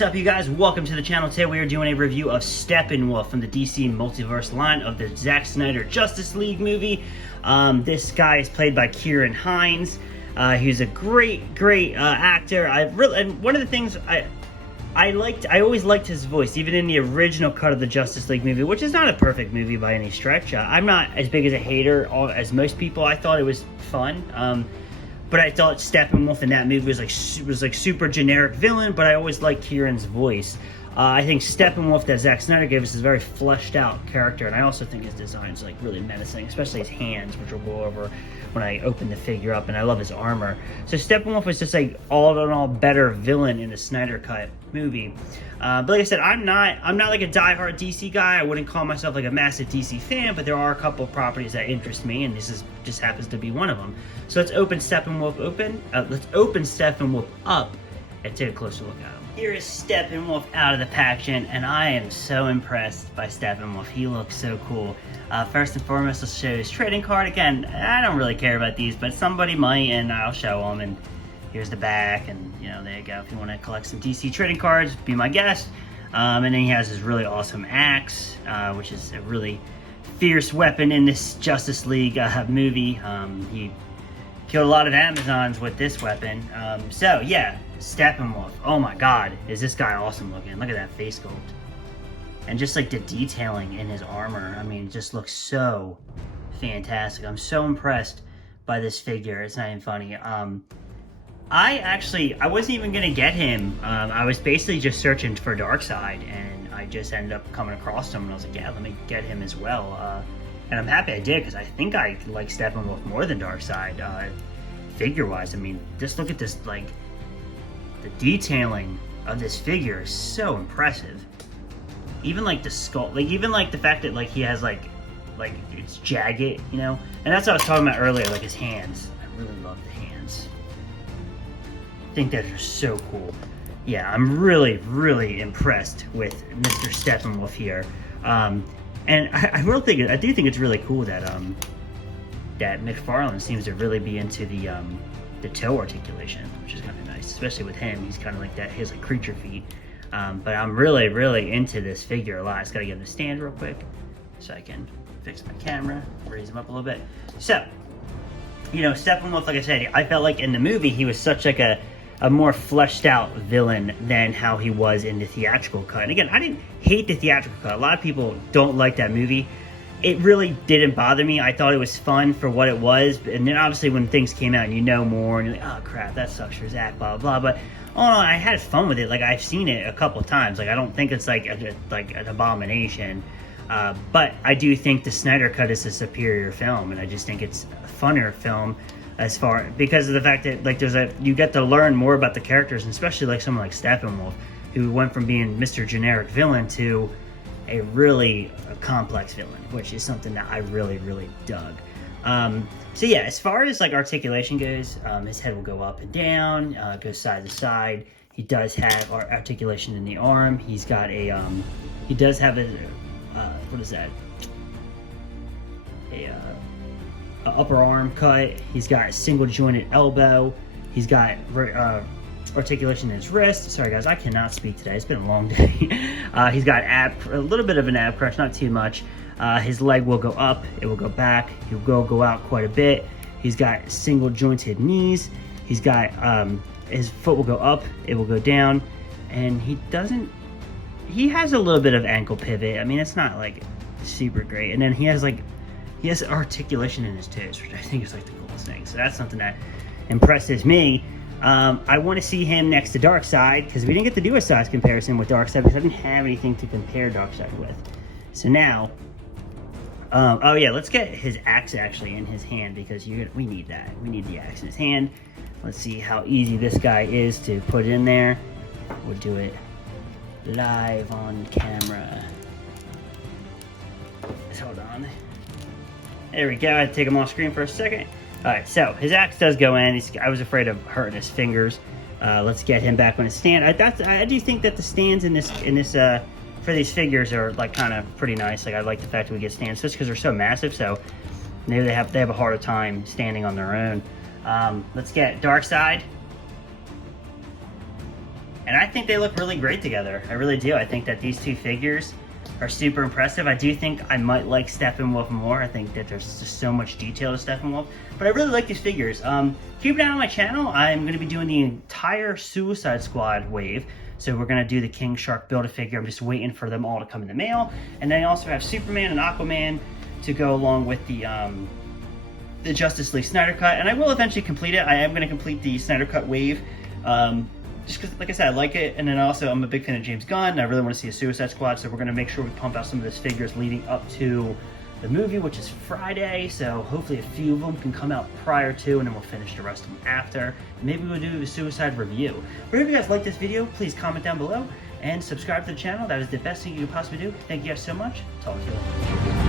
What's up, you guys? Welcome to the channel. Today we are doing a review of Steppenwolf from the DC Multiverse line of the Zack Snyder Justice League movie. This guy is played by Kieran Hines. He's a great actor. And one of the things I always liked his voice, even in the original cut of the Justice League movie, which is not a perfect movie by any stretch. I'm not as big as a hater as most people. I thought it was fun. But I thought Steppenwolf in that movie was like super generic villain, but I always liked Kieran's voice. I think Steppenwolf that Zack Snyder gave us is a very fleshed out character, and I also think his design is like really menacing, especially his hands, which we'll go over when I open the figure up, and I love his armor. So Steppenwolf was just like all in all better villain in the Snyder Cut movie. But like I said, I'm not like a diehard DC guy. I wouldn't call myself like a massive DC fan, but there are a couple of properties that interest me, and just happens to be one of them. So let's open Steppenwolf up and take a closer look at him. Here is Steppenwolf out of the packaging, and I am so impressed by Steppenwolf. He looks so cool. First and foremost, let's show his trading card. Again, I don't really care about these, but somebody might, and I'll show them. And here's the back, and you know, there you go. If you want to collect some DC trading cards, be my guest. And then he has his really awesome axe, which is a really fierce weapon in this Justice League movie. He killed a lot of Amazons with this weapon. So yeah, Steppenwolf. Oh my god, is this guy awesome looking. Look at that face sculpt. And just like the detailing in his armor, I mean, it just looks so fantastic. I'm so impressed by this figure. It's not even funny. I wasn't even gonna get him. I was basically just searching for Darkseid, and I just ended up coming across him, and I was like, yeah, let me get him as well. And I'm happy I did, because I think I like Steppenwolf more than Darkseid, figure-wise. I mean, just look at this, like, the detailing of this figure is so impressive. Even like the skull, like even like the fact that like he has like it's jagged, you know? And that's what I was talking about earlier, like his hands. I really love the hands. I think that are so cool. Yeah, I'm really impressed with Mr. Steppenwolf here. And I do think it's really cool that that McFarlane seems to really be into the toe articulation, which is kind of nice, especially with him. He's kind of like that. He has like creature feet. But I'm really into this figure a lot. I just gotta get him the stand real quick so I can fix my camera, raise him up a little bit. So, you know, Steppenwolf, like I said, I felt like in the movie he was such like a more fleshed out villain than how he was in the theatrical cut. And again, I didn't hate the theatrical cut. A lot of people don't like that movie. It really didn't bother me. I thought it was fun for what it was. And then obviously when things came out and you know more, and you're like, oh crap, that sucks for Zack, blah, blah, blah. But oh no, I had fun with it. Like, I've seen it a couple times. Like, I don't think it's like an abomination. But I do think the Snyder Cut is a superior film, and I just think it's a funner film because of the fact that like you get to learn more about the characters, and especially like someone like Steppenwolf, who went from being Mr. Generic Villain to a really complex villain, which is something that I really dug. So yeah, as far as like articulation goes, his head will go up and down, goes side to side. He does have articulation in the arm. He's got a, he does have a, what is that? A upper arm cut. He's got a single jointed elbow. He's got articulation in his wrist. Sorry guys, I cannot speak today. It's been a long day. He's got a little bit of an ab crunch, not too much. His leg will go up, it will go back, he'll go out quite a bit. He's got single jointed knees. He's got his foot will go up, it will go down, and he has a little bit of ankle pivot. I mean, it's not like super great. And then he has articulation in his toes, which I think is like the coolest thing. So that's something that impresses me. I want to see him next to Darkseid, because we didn't get to do a size comparison with Darkseid because I didn't have anything to compare Darkseid with. So now, oh yeah, let's get his axe actually in his hand, because we need that. We need the axe in his hand. Let's see how easy this guy is to put in there. We'll do it live on camera. Just hold on. There we go. I had to take him off screen for a second. Alright, so his axe does go in. I was afraid of hurting his fingers. Let's get him back on his stand. I do think that the stands in this for these figures are like kind of pretty nice. Like, I like the fact that we get stands just because they're so massive. So maybe they have a harder time standing on their own. Let's get Darkseid. And I think they look really great together. I really do. I think that these two figures are super impressive. I do think I might like Steppenwolf more. I think that there's just so much detail to Steppenwolf. But I really like these figures. Keep an eye on my channel. I'm going to be doing the entire Suicide Squad wave. So we're going to do the King Shark Build-A-Figure. I'm just waiting for them all to come in the mail. And then I also have Superman and Aquaman to go along with the Justice League Snyder Cut. And I will eventually complete it. I am going to complete the Snyder Cut wave. Just because, like I said, I like it, and then also I'm a big fan of James Gunn, and I really want to see a Suicide Squad, so we're going to make sure we pump out some of those figures leading up to the movie, which is Friday, so hopefully a few of them can come out prior to, and then we'll finish the rest of them after. Maybe we'll do a Suicide review. But if you guys like this video, please comment down below, and subscribe to the channel. That is the best thing you could possibly do. Thank you guys so much. Talk to you later.